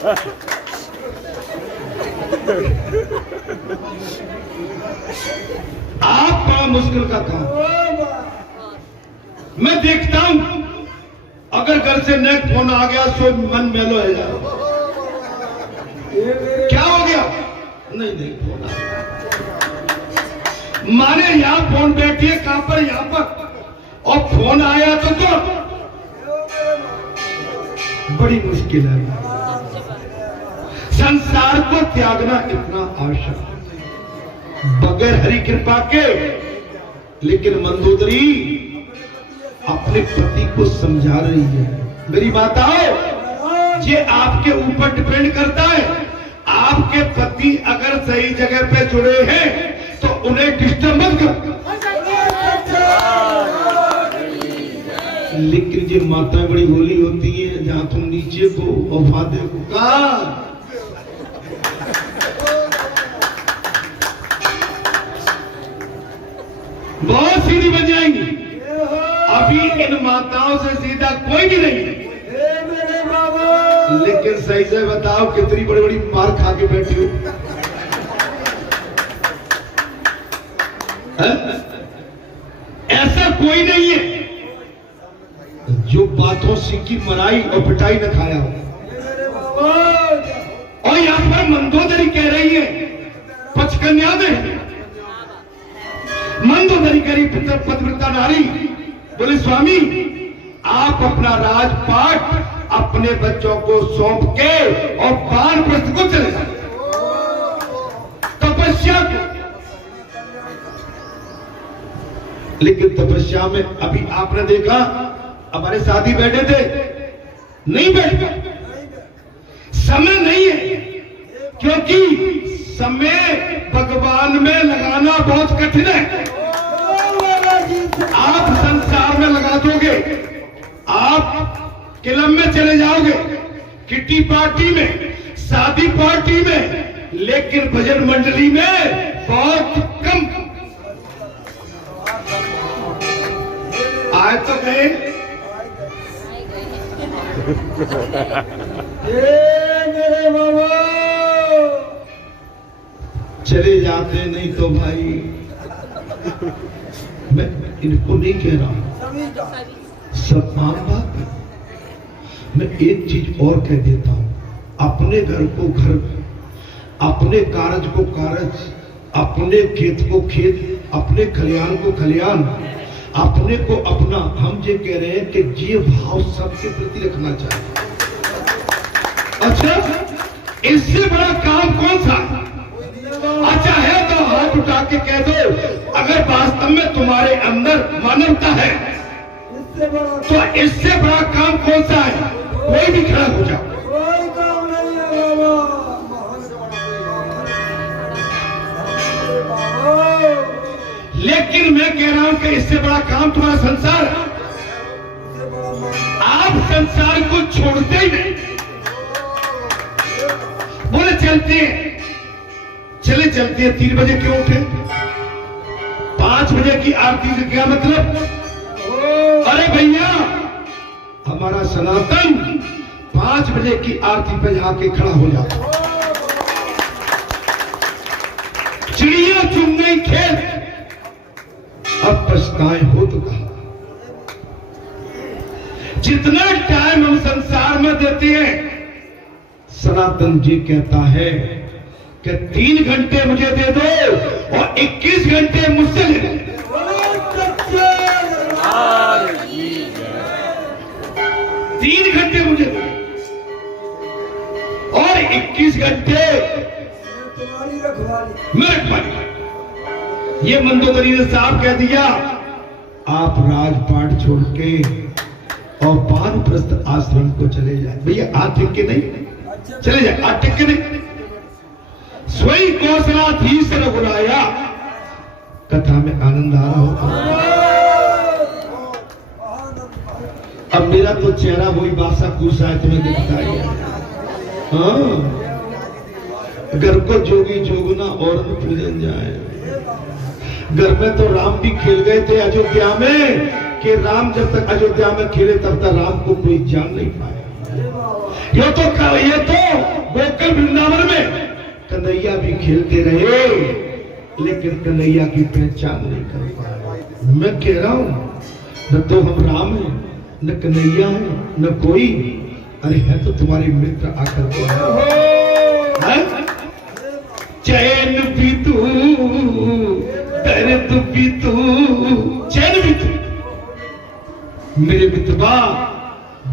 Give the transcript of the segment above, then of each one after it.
आप बड़ा मुश्किल का काम। मैं देखता हूं अगर घर से नेट फोन आ गया तो मन मेलो है जाए। क्या हो गया? नहीं फोन आ गया। माने यहां फोन बैठी है कहां पर? यहां पर। और फोन आया तो बड़ी मुश्किल है। संसार को त्यागना इतना आवश्यक बगैर हरि कृपा के। लेकिन मंदोदरी अपने पति को समझा रही है, मेरी माताओं, ये आपके ऊपर डिपेंड करता है। आपके पति अगर सही जगह पे जुड़े हैं तो उन्हें डिस्टर्ब मत करो। लेकिन ये माताएं बड़ी होली होती है, जहां तुम नीचे को और फादे को कहा बहुत सीधी बन जाएंगी। अभी इन माताओं से सीधा कोई भी नहीं है। लेकिन सही से बताओ कितनी बड़ी बड़ी मार खा के बैठी हो? ऐसा कोई नहीं है जो बातों सीखी मराई और पिटाई न खाया हो। और यहां पर मंदोदरी कह रही है पचकन्या में, मंदोदरी करी पतिव्रता नारी, बोले स्वामी आप अपना राजपाट अपने बच्चों को सौंप के और वानप्रस्थ को चले जाए तपस्या को। लेकिन तपस्या में अभी आपने देखा हमारे साथी बैठे थे, नहीं बैठ पाए, समय नहीं है। क्योंकि समय भगवान में लगाना बहुत कठिन है। आप संसार में लगा दोगे, आप क्लब में चले जाओगे, किटी पार्टी में, शादी पार्टी में, लेकिन भजन मंडली में बहुत कम। आए तो गए मेरे बाबा, चले जाते नहीं तो भाई मैं इनको नहीं कह रहा, सब आम बात है। मैं एक चीज और कह देता हूं, अपने घर को घर, अपने कारज को कारज, अपने खेत को खेत, अपने खलियान को खलियान, अपने को अपना। हम ये कह रहे हैं कि ये भाव सबके प्रति रखना चाहिए। अच्छा, इससे बड़ा काम कौन सा? अच्छा है तो हाथ उठा के कह दो, अगर वास्तव में तुम्हारे अंदर मानवता है तो इससे बड़ा काम कौन सा है? कोई भी खड़ा हो जाओ। लेकिन मैं कह रहा हूं कि इससे बड़ा काम तुम्हारा संसार है। आप संसार को छोड़ते ही नहीं। बोले चलते हैं, चले चलते हैं, 3 बजे क्यों उठे? 5 बजे की आरती से क्या मतलब? अरे भैया, हमारा सनातन 5 बजे की आरती पे जाके खड़ा हो जाता। चिड़िया चुन गई खेत, अब पछताए हो तो कहा। जितना टाइम हम संसार में देते हैं, सनातन जी कहता है कि 3 घंटे मुझे दे दो और 21 घंटे मुझसे ले लो। 3 घंटे मुझे दो और 21 घंटे मैं रखवाली। ये मंदोदरी ने साहब कह दिया, आप राजपाट छोड़ के और वानप्रस्थ आश्रम को चले जाए। भैया आज टिक के नहीं चले जाए, आज टिक के नहीं। स्वयं कौशलाधीश रघुराया, कथा में आनंद आ रहा हो। अब मेरा तो चेहरा वही बासा कूसा है, तुम्हें दिखता है। हाँ, घर को जोगी जोगना और पूजन जाए। घर में तो राम भी खेल गए थे अयोध्या में, कि राम जब तक अयोध्या में खेले तब तक राम को कोई जान नहीं पाया। ये तो गोकुल वृंदावन में कन्हैया भी खेलते रहे, लेकिन कन्हैया की पहचान नहीं कर पाए। मैं कह रहा हूं न तो हम राम हैं, न कन्हैया है, न कोई। अरे है तो तुम्हारे मित्र आकर के चैन भी तू, दर्द भी तू, चैन भी तू। मेरे मित्रबा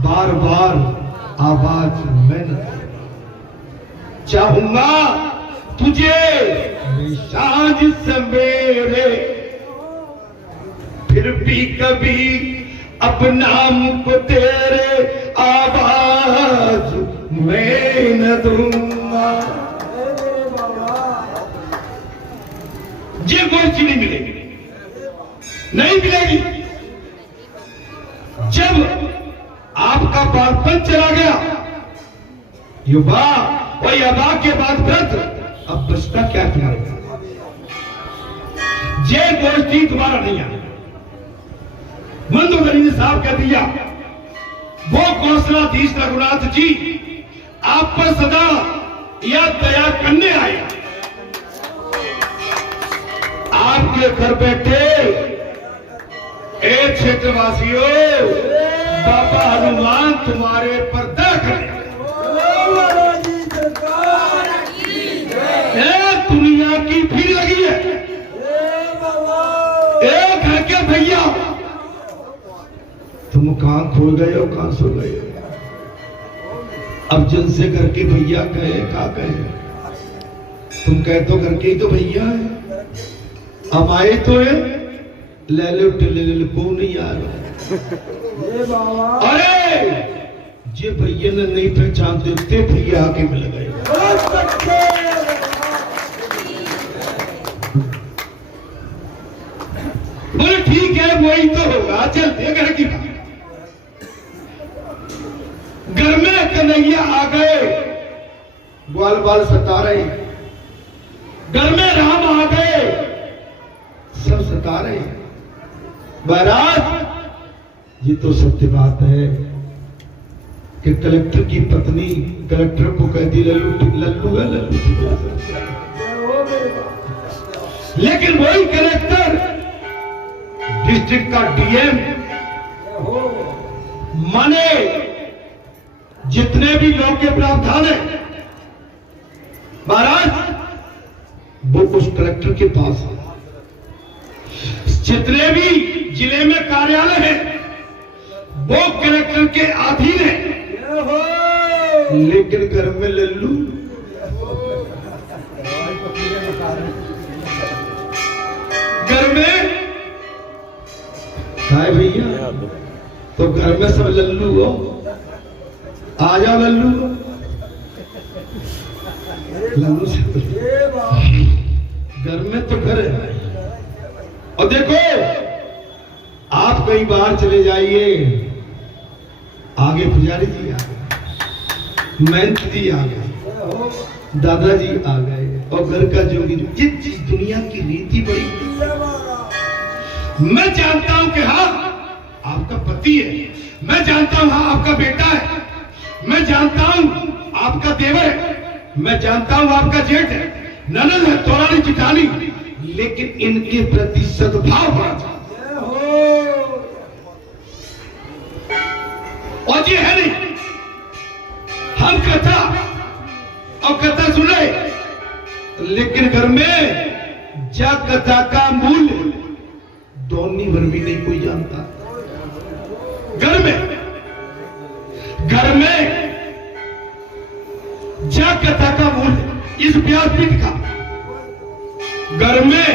बार बार आवाज मैं न चाहूंगा तुझे सांझ सवेरे, फिर भी कभी अपना मुख तेरे आवाज मैं न दूंगा। ये गोष्ठी नहीं मिलेगी, नहीं मिलेगी। जब आपका बालपन चला गया, युवा और युवा के बाद व्रत, अब बचता क्या तुम्हारे? ये गोष्ठी तुम्हारा नहीं आया। मंदोदरी ने साहब कह दिया, वो कौशलाधीश रघुनाथ जी आप पर सदा यह दया करने आए। आपके घर बैठे ए क्षेत्रवासियों, बाबा हनुमान तुम्हारे पर दया करें। दुनिया की भीड़ लगी है, एक घर के भैया तुम कहां खो गए हो, कहां सो गए हो? अब जिनसे घर के भैया कहे कहा कहे, तुम कह तो घर के ही तो भैया है। अब आए तो है ले लो को नहीं आ रहा। अरे जे भैया ने नहीं पहचानते ते भैया आके मिल गए। बोले ठीक है वही तो होगा, चलते घर की बात। घर में कन्हैया आ गए, ग्वाल बाल सता रहे। घर में राम आ गए, सब सता रहे। महाराज ये तो सत्य बात है कि कलेक्टर की पत्नी कलेक्टर को कहती लल्लू है लल्लू। लेकिन वही कलेक्टर डिस्ट्रिक्ट का डीएम माने जितने भी लोग के प्रावधान है महाराज वो उस कलेक्टर के पास है। जितने भी जिले में कार्यालय है वो कलेक्टर के अधीन है। लेकिन घर में लल्लू, घर में हाय भैया तो घर में सब लल्लू हो, आ जाओ लल्लू। लल्लू से घर में तो घर है। और देखो आप कई बार चले जाइए, आगे पुजारी जी आ गए, महंत जी आ गए, दादाजी आ गए, और घर का जोगी। जिस दुनिया की रीति बड़ी, मैं जानता हूं कि हाँ आपका पति है, मैं जानता हूं हाँ आपका बेटा है, मैं जानता हूं आपका देवर है, मैं जानता हूं आपका जेठ है, ननद है, तोरानी चिठानी। लेकिन इनके प्रति सद्भाव होना चाहिए। और ये है नहीं, हम कथा और कथा सुने, लेकिन घर में जा कथा का मूल्य दोनी भर भी नहीं कोई जानता। घर में जा कथा का मूल्य, इस व्यासपीठ का घर में,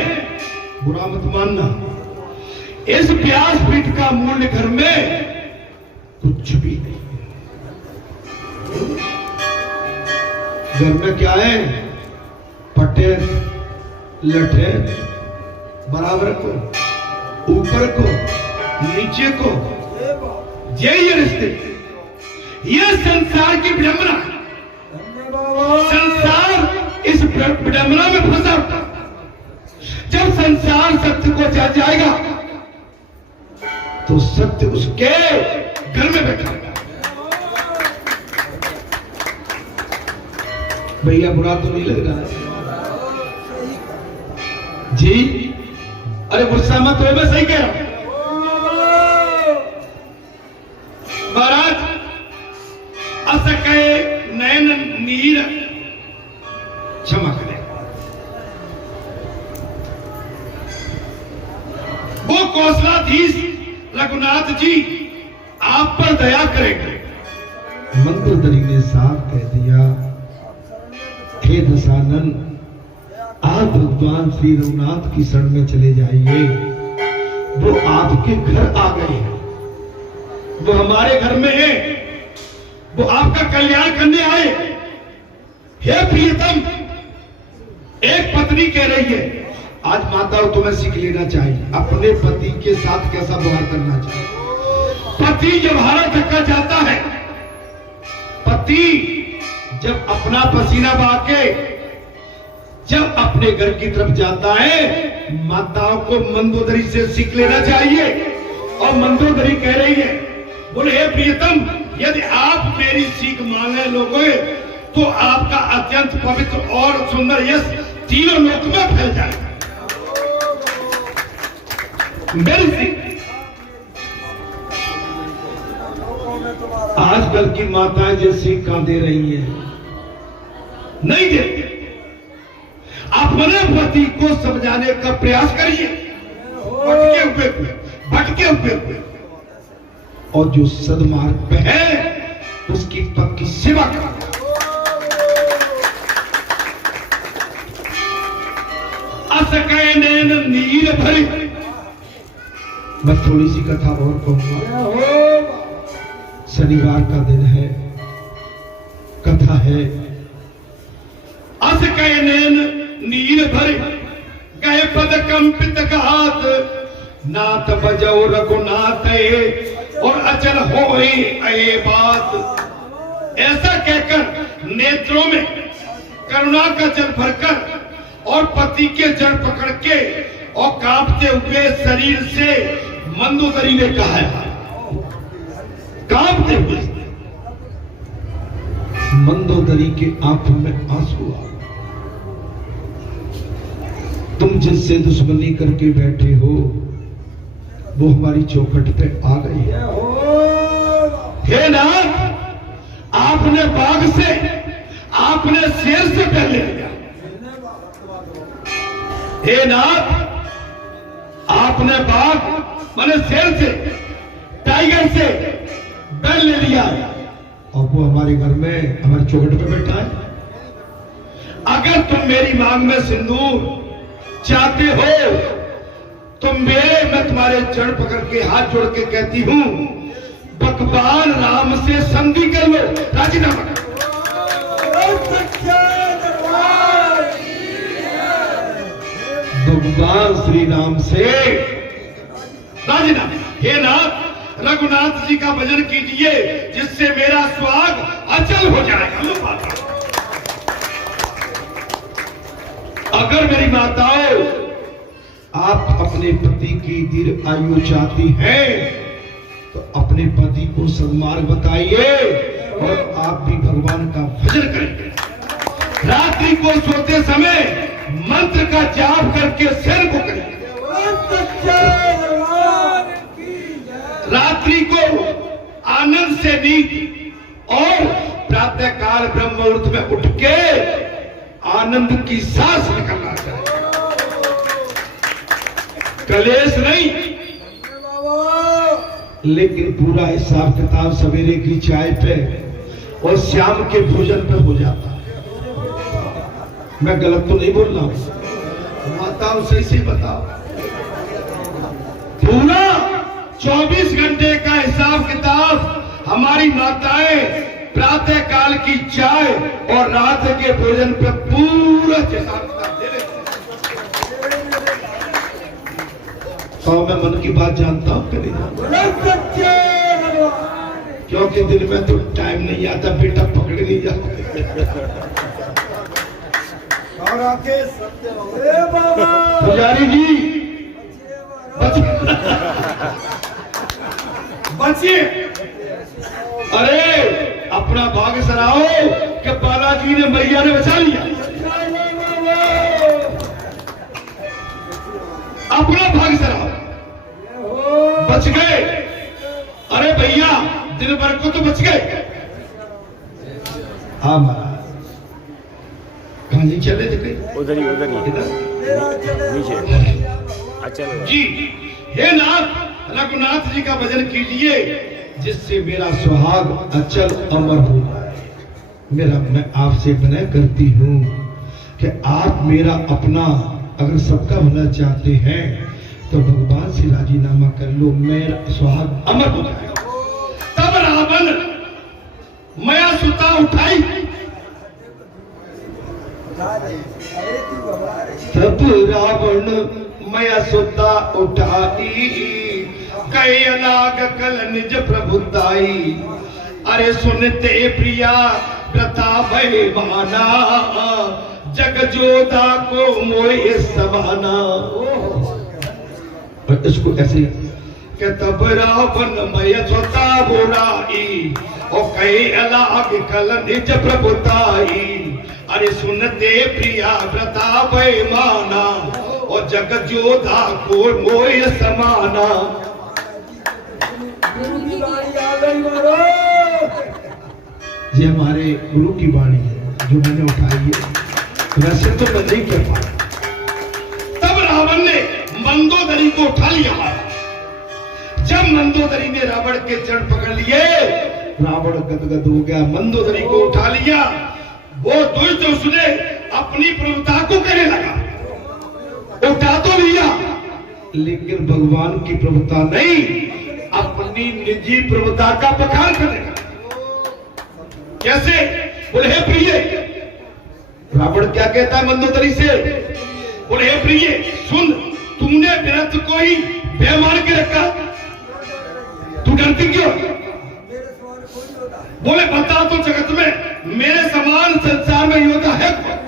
बुरा मत मानना, इस व्यासपीठ का मूल्य घर में कुछ भी नहीं। घर में क्या है? पटे लठे बराबर को, ऊपर को, नीचे को, ये रिश्ते, ये संसार की विडंबना। संसार इस विडंबना में फंसा। जब संसार सत्य को जान जाएगा तो सत्य उसके घर में बैठा रहेगा। भैया बुरा तो नहीं लग रहा है जी? अरे गुस्सा मत हो, मैं सही कह रहा हूं। महाराज अस कहे नैन नीर, क्षमा करें, वो कौशलाधीश रघुनाथ जी आप पर दया करेंगे। मंदोदरी ने साफ कह दिया, हे दशानन, आप भगवान श्री रघुनाथ की शरण में चले जाइए। वो आपके घर आ गए हैं, वो हमारे घर में है, वो आपका कल्याण करने आए। हे प्रियतम, एक पत्नी कह रही है, आज माताओं तुम्हें सीख लेना चाहिए अपने पति के साथ कैसा व्यवहार करना चाहिए। पति जब हारा थका जाता है, पति जब अपना पसीना बहा के जब अपने घर की तरफ जाता है, माताओं को मंदोदरी से सीख लेना चाहिए। और मंदोदरी कह रही है, बोले हे प्रियतम, यदि आप मेरी सीख माने लोगे तो आपका अत्यंत पवित्र और सुंदर यश तीनों लोक में फैल जाएगा। मेरी सीख। आजकल की माताएं जो सीख कहां दे रही हैं, नहीं देती। आप अपने पति को समझाने का प्रयास करिए, भटके हुए और जो सदमार्ग पे है उसकी पक्की सेवा करो। असकै नैन नीर भरी। मैं थोड़ी सी कथा और कहूंगा। शनिवार का दिन है, कथा है। असकै नैन नीर भरे, गए पद कंपित घात, नाथ बजो रघुनाथ और अचल होए अये बात। ऐसा कहकर नेत्रों में करुणा का जल भरकर और पति के जड़ पकड़ के और कांपते हुए शरीर से मंदोदरी ने कहा, कांपते हुए मंदोदरी के आंखों में आंसू आ, तुम जिससे दुश्मनी करके बैठे हो वो हमारी चौखट पे आ गई है। हे नाथ, आपने बाघ से, आपने शेर से पहले लिया। हे नाथ, आपने बाघ माने शेर से, टाइगर से बैल ले लिया और वो हमारे घर में हमारे चौखट पे बैठा है। अगर तुम मेरी मांग में सिंदूर चाहते हो तो मैं तुम्हारे जड़ पकड़ के हाथ जोड़ के कहती हूं, भगवान राम से संधि कर लो, राजीनामा करो। भगवान श्री राम से राजीनामा। हे नाथ, रघुनाथ जी का भजन कीजिए जिससे मेरा स्वाग अचल हो जाएगा। अगर मेरी माताओं आप अपने पति की दीर्घ आयु चाहती हैं तो अपने पति को सन्मार्ग बताइए और आप भी भगवान का भजन करेंगे। रात्रि को सोते समय मंत्र का जाप करके सिर को करेंगे। रात्रि को आनंद से नींद और प्रातः काल ब्रह्म मुहूर्त में उठ के आनंद की सांस निकलना चाहिए। कलेश नहीं, लेकिन पूरा हिसाब किताब सवेरे की चाय पे और शाम के भोजन पे हो जाता है। मैं गलत तो नहीं बोल रहा हूं, माताओं सही से बताओ। पूरा 24 घंटे का हिसाब किताब हमारी माताएं प्रातः काल की चाय और रात के भोजन पे पूरा हिसाब किताब दे रहे। तो मैं मन की बात जानता हूं कि नहीं जानता, क्योंकि दिन में तो टाइम नहीं आता, बेटा पकड़ नहीं जाते। पुजारी जी बचिए, अरे अपना भाग सराओ। कि बालाजी ने मैया ने बचा लिया, अपना भाग सरा बच गए। अरे भैया दिन भर को तो बच गए। हाँ महाराज कहीं चले थे कहीं उधर ही नीचे। अच्छा जी हे नाथ रघुनाथ जी का भजन कीजिए जिससे मेरा सुहाग अचल अमर हो जाए। मेरा मैं आपसे विनय करती हूँ कि आप मेरा अपना अगर सबका भला चाहते हैं तो भगवान से राजीनामा कर लो, मेरा सुहाग अमर हो जाए। तब रावण माया सुता उठाई, तब रावण माया सुता उठाई, कई अनाग कल निज प्रभुताई। अरे सुनते प्रिया प्रता भय माना, जग जोधा को मोए समाना। और इसको ऐसे कि तब रावण मय स्वता बुराई, और कई अलाग कल निज प्रभुताई। अरे सुनते प्रिया व्रता भय माना, और जग जोधा को मोय समाना। ये हमारे गुरु की वाणी है जो मैंने उठाई है, वैसे तो मैं नहीं कर पाया। तब रावण ने मंदोदरी को उठा लिया। जब मंदोदरी ने रावण के चरण पकड़ लिए, रावण गदगद हो गया। मंदोदरी को उठा लिया। वो दुष्ट उसने अपनी प्रभुता को कहने लगा, उठा तो लिया लेकिन भगवान की प्रभुता नहीं, अपनी निजी प्रभुता का बखान करने लगा। कैसे? बोले हे प्रिय, रावण क्या कहता है मंदोदरी से? बोले हे प्रिय सुन, तूने व्रत को ही बेमान के रखा, तू डरती क्यों? बोले बता तो जगत में मेरे समान संसार में योद्धा है कौन?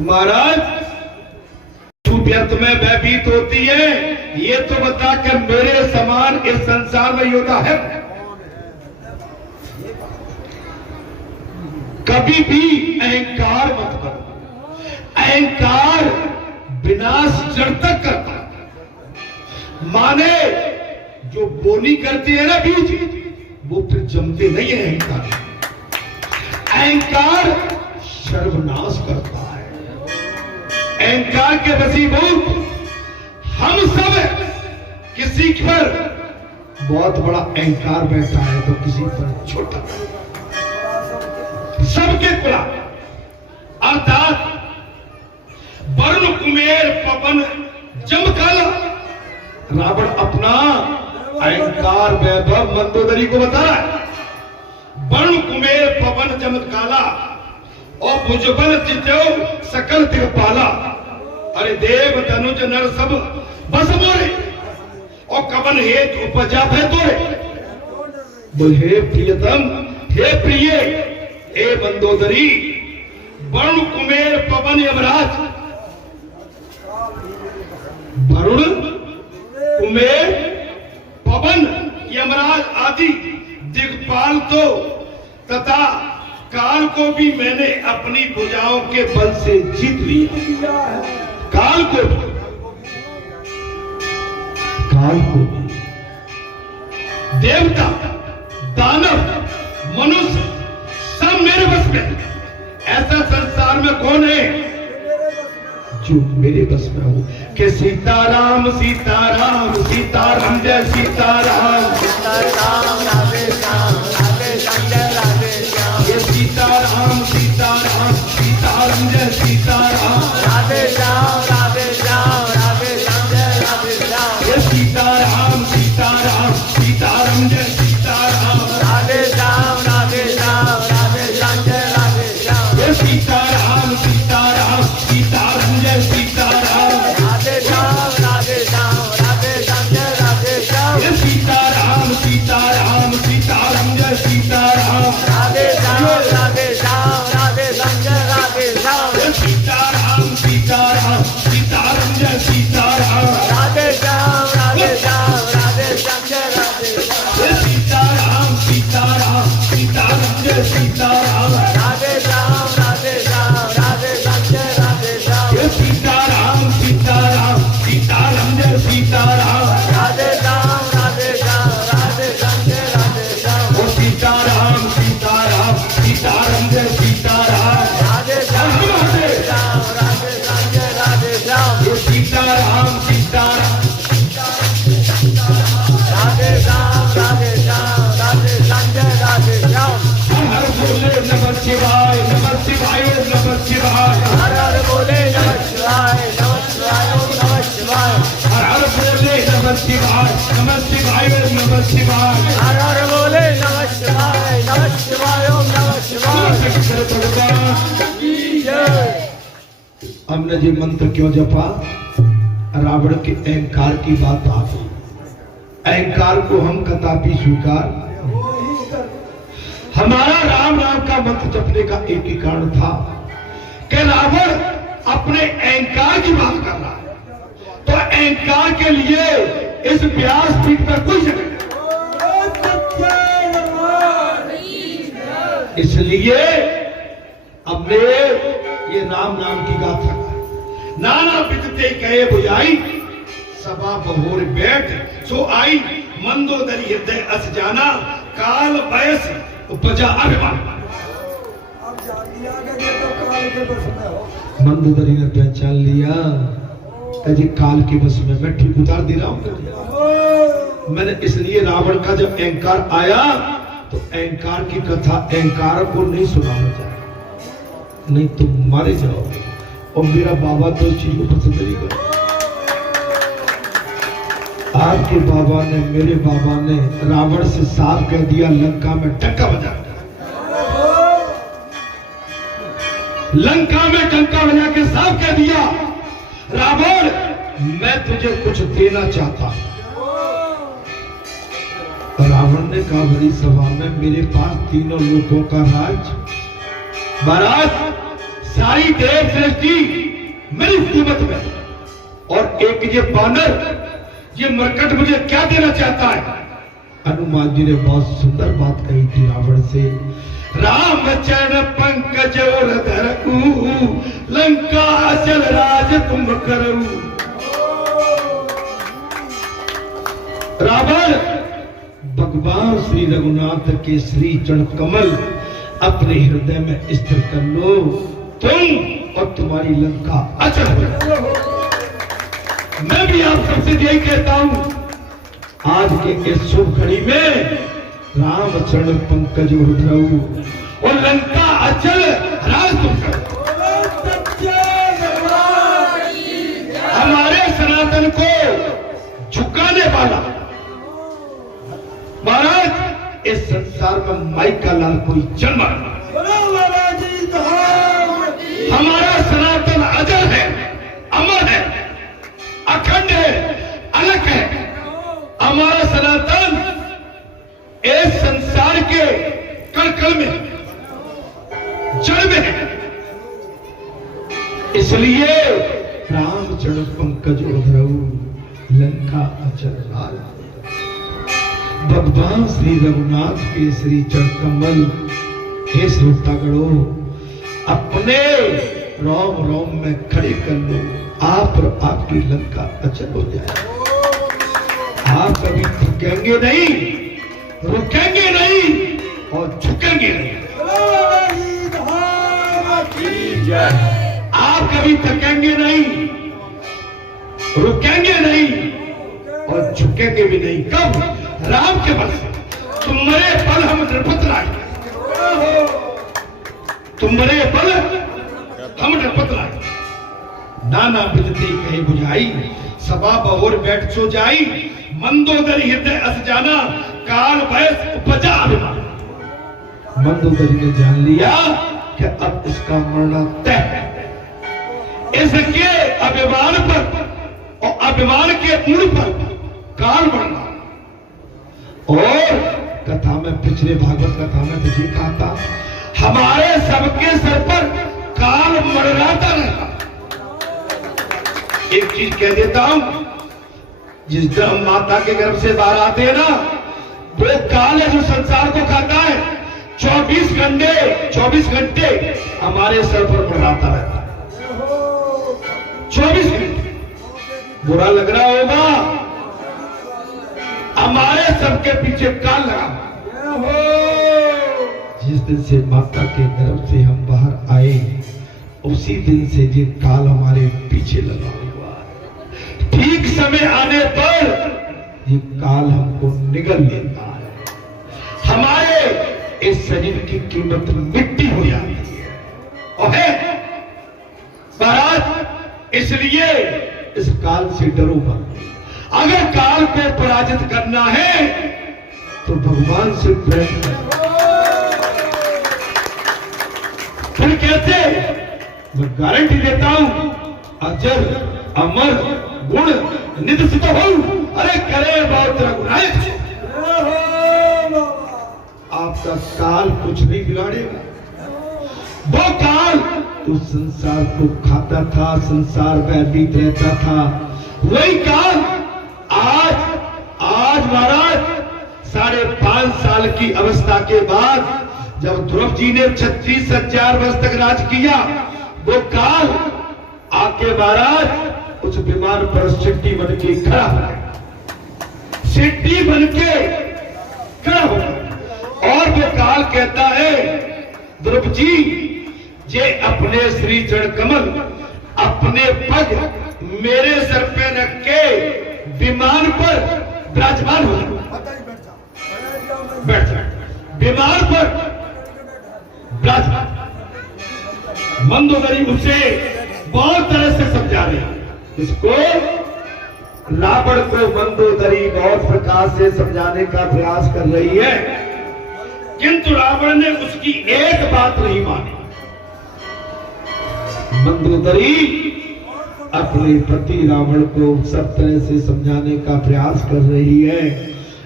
महाराज तू व्यर्थ में भयभीत होती है, ये तो बता कर मेरे समान इस संसार में योद्धा है। कभी भी अहंकार मत करो, अहंकार विनाश जड़ तक करता। माने जो बोनी करती है ना बीज, वो फिर जमते नहीं है। अहंकार सर्वनाश करता है। अहंकार के वशीभूत हम सब, किसी पर बहुत बड़ा अहंकार बैठा है तो किसी पर छोटा, सबके खुला। अर्थात वरुण कुमेर पवन जम काला। रावण अपना अहंकार वैभव मंदोदरी को बता रहा है। वरुण कुमेर पवन जम काला, और भुजबल चित्यो सकल दिगपाला। अरे देव धनुज नर सब बस मोरे, और कवन हेत उपजा भय तोरे। बोल हे प्रियतम, हे प्रिय, हे मंदोदरी, वरुण कुमेर पवन यमराज, वरुण कुमेर पवन यमराज आदि दिग्पाल तो तथा काल को भी मैंने अपनी भुजाओं के बल से जीत लिया। काल को देवता दानव मनुष्य सब मेरे बस में। ऐसा संसार में कौन है जो मेरे बस में हो? कि सीताराम सीताराम सीताराम जय सीताराम, सीताराम राधे श्याम राधे श्याम जय राधे श्याम। ये सीताराम सीताराम सीताराम जय सीताराम राधे श्याम राधे श्याम राधे श्याम जय राधे श्याम। ये सीताराम सीताराम सीताराम जय सीताराम राधे श्याम राधे श्याम राधे श्याम जय राधे श्याम। ये सीताराम सीताराम सीताराम जय सीताराम राधे श्याम राधे श्याम राधे श्याम जय राधे श्याम। ये सीताराम सीताराम सीताराम जय सीताराम राधे श्याम राधे श्याम राधे श्याम जय राधे श्याम। ये सीताराम सीताराम सीताराम जय सीताराम राधे श्याम राधे श्याम राधे श्याम जय राधे श्याम। ये सीताराम सीताराम सीताराम जय सीताराम राधे श्याम राधे श्याम राधे श्याम जय राधे श्याम ये सीताराम सीताराम सीताराम जय सीताराम राधे श्याम राधे श्याम राधे श्याम जय राधे श्याम ओ सीताराम सीताराम सीताराम जय सीताराम राधे श्याम राधे श्याम राधे श्याम जय राधे श्याम ये सीताराम सीताराम राधे श्याम राधे श्याम राधे श्याम जय राधे श्याम हर बोले नमः शिवाय नमः शिवाय नमः शिवाय हर हर बोले नमः शिवाय ओम नमः शिवाय हर हर बोले नमः शिवाय नमः शिवाय नमः शिवाय हर हर बोले नमः शिवाय ओम नमः शिवाय शंकर भगवान की जय। हमने ये मंत्र क्यों जपा? रावण के अहंकार की बात आ गई। अहंकार को हम कदापि स्वीकार हमारा राम राम का मंत्र जपने का एक ही कारण था कि रावण अपने अहंकार की बात कर रहा है, तो अहंकार के लिए इस व्यास पीठ पर कोई जगह नहीं। इसलिए हमने ये राम नाम की गाथा नाना बिदते कहे बुझाई सभा बहोर बैठ सो आई मंदोदरी हृदय अस जाना काल बयस उपजा अभिमान। मंदोदरी ने पहचान लिया जी काल के बस में मैं ठीक उतार दे रहा हूं। मैंने इसलिए रावण का जब अहंकार आया तो अहंकार की कथा अहंकार को नहीं सुनाना चाहिए, नहीं तुम मारे जाओगे। और मेरा बाबा तो इस चीज को पसंद नहीं करता। आपके बाबा ने मेरे बाबा ने रावण से साफ कह दिया लंका में टक्का बजा, लंका में टंका बजा के साफ कह दिया रावण मैं तुझे कुछ देना चाहता। रावण ने कहा बड़ी सभा में मेरे पास तीनों लोगों का राज महाराज सारी देव सृष्टि मेरी हुकूमत में और एक ये बानर ये मरकट मुझे क्या देना चाहता है। हनुमान जी ने बहुत सुंदर बात कही थी रावण से राम चरण पंकज और धरऊ लंका चल राज तुम करू। रावण भगवान श्री रघुनाथ के श्री चरण कमल अपने हृदय में स्थिर कर लो, तुम और तुम्हारी लंका अचल हो जाए। मैं भी आप सबसे यही कहता हूं आज के इस शुभ घड़ी में राम चरण पंकज उठाऊ और लंका अचल राज तुम करो। हमारे सनातन को झुकाने वाला महाराज इस संसार में माई का लाल कोई जन्म हमारा सनातन अजर है, अमर है, अखंड है, अलग है। हमारा सनातन इस संसार के कण में जड़ में है। इसलिए रामचरण पंकज उधरऊ लंका अचल राज। भगवान श्री रघुनाथ के श्री चरण कमल हे श्रोतागणों अपने रोम रोम में खड़े कर लो, आप और आपकी लंका अचल हो जाए। आप कभी थकेंगे नहीं, रुकेंगे नहीं और झुकेंगे नहीं। आप कभी थकेंगे नहीं, रुकेंगे नहीं और झुकेंगे भी नहीं। कब? राम के बल से। तुम्हारे बल हम नृपत लाए, तुम्हारे बल हम नृपत लाए। नाना बिदते कहे बुझाई सभा बहोर बैठ सो जाई मंदोदरी हृदय अस जाना काल बयस उपजा अभिमान। मंदोदरी ने जान लिया कि अब इसका मरना तय है। इसके अभिमान पर और अभिमान के मूल पर काल मरना। और कथा में पिछले भागवत कथा में तुझे कहा था हमारे सबके सर पर काल मंडराता रहता। एक चीज कह देता हूं, जिस दिन हम माता के गर्भ से बाहर आते हैं ना, वो काल है जो संसार को खाता है। 24 घंटे हमारे सर पर बढ़ाता रहता है। 24 घंटे। बुरा लग रहा होगा, हमारे सबके पीछे काल लगा। जिस दिन से माता के गर्भ से हम बाहर आए, उसी दिन से ये काल हमारे पीछे लगा हुआ है। ठीक समय आने पर ये काल हमको निगल लेता है। हमारे इस शरीर की कीमत मिट्टी हो जाती है और है महाराज। इसलिए इस काल से डरो मत। अगर काल को पराजित करना है तो भगवान से प्रेम करो। फिर कैसे? मैं गारंटी देता हूं, अजर अमर गुण नित्य सिद्ध हो। अरे करे बहुत रघुनायक, आपका काल कुछ नहीं बिगाड़ेगा। वो काल तो संसार को खाता था, संसार व्यतीत रहता था, वही काल आज महाराज 5.5 साल की अवस्था के बाद जब ध्रुव जी ने 36,000 वर्ष तक राज किया, वो काल आके महाराज उस विमान पर सिट्टी बन के खड़ा हो गया। सिट्टी बन के खड़ा हो गया और वो काल कहता है, ध्रुव जी ये अपने श्री चरण कमल अपने पग मेरे सर पे रख के विमान पर विराजमान हो। बैठ जा विमान पर विराजमान। मंदोदरी उसे बहुत तरह से समझा रहे हैं। इसको रावण को मंदोदरी बहुत प्रकार से समझाने का प्रयास कर रही है, किंतु रावण ने उसकी एक बात नहीं मानी। मंदोदरी अपने पति रावण को सब तरह से समझाने का प्रयास कर रही है,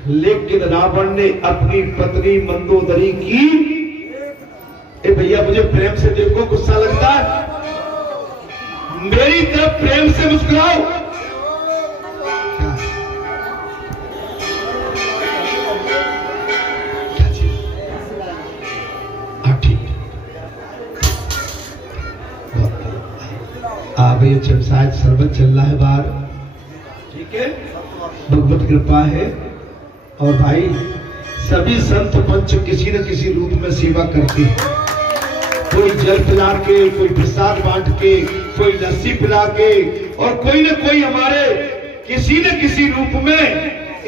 लेकिन रावण ने अपनी पत्नी मंदोदरी की, ए भैया मुझे प्रेम से देखो, गुस्सा लगता है, मेरी तरफ प्रेम से मुस्कुराओ। भैया जब शायद शरबत चल रहा है बाहर, ठीक है, भगवत कृपा है। और भाई सभी संत पंच किसी न किसी रूप में सेवा करते हैं। कोई जल पिला के, कोई प्रसाद बांट के, कोई लस्सी पिला के, और कोई न कोई हमारे किसी न किसी रूप में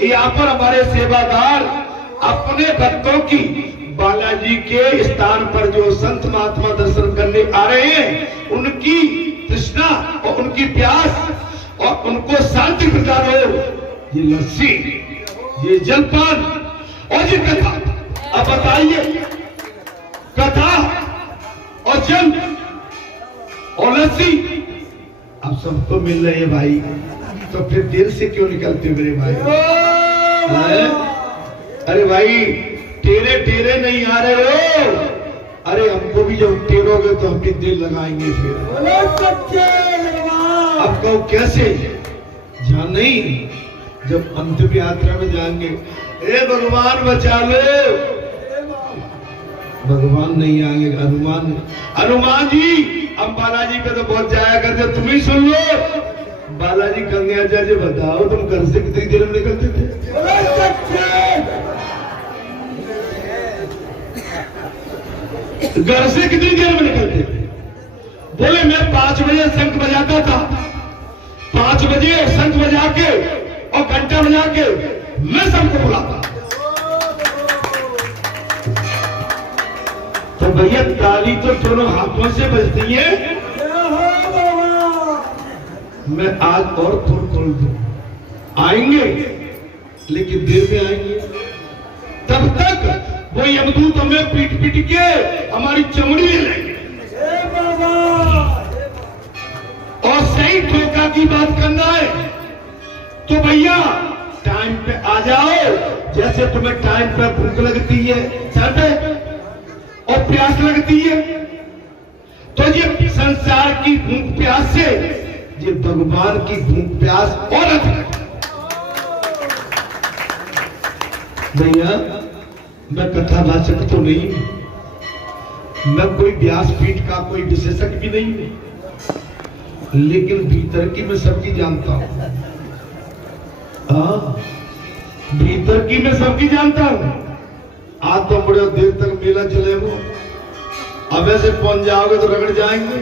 यहाँ पर हमारे सेवादार अपने भक्तों की बालाजी के स्थान पर जो संत महात्मा दर्शन करने आ रहे हैं, उनकी तृष्णा और उनकी प्यास और उनको शांति प्रदान हो। ये लस्सी, ये जलपान और ये कथा, अब बताइए, कथा और जल और लस्सी अब सबको मिल रही है भाई, तो फिर देर से क्यों निकलते मेरे भाई? अरे भाई टेरे टेरे नहीं आ रहे हो, अरे हमको भी जब टेरोगे तो हम भी दिल लगाएंगे फिर। अब कहो कैसे? जहां नहीं, जब अंतिम यात्रा में जाएंगे, ए भगवान बचा लो, भगवान नहीं आएंगे, हनुमान जी अब बालाजी पे तो बहुत जाया करते, तुम ही सुन लो। बालाजी कन्याचार्य बताओ तुम घर से कितनी देर में निकलते थे? घर से कितनी देर में निकलते थे? बोले मैं 5 बजे शंख बजाता था, 5 बजे शंख बजा के और घंटा बजा के मैं सबको बुलाता। तो भैया ताली तो दोनों हाथों से बजती है। मैं आज और खोल दूं, आएंगे लेकिन देर में आएंगे, तब तक वो यमदूत हमें पीट के हमारी चमड़ी ले लेंगे। और सही ठोका की बात करना है तो भैया टाइम पे आ जाओ। जैसे तुम्हें टाइम पे भूख लगती है चाहते और प्यास लगती है, तो ये संसार की भूख प्यास से ये भगवान की भूख प्यास और अधिक। भैया मैं कथावाचक तो नहीं, मैं कोई व्यासपीठ का कोई विशेषज्ञ भी नहीं हूं, लेकिन भीतर की मैं सबकी जानता हूं। भीतर की मैं सबकी जानता हूं। आज तो बड़े देर तक मेला चले हो, अब ऐसे पहुंच जाओगे तो रगड़ जाएंगे।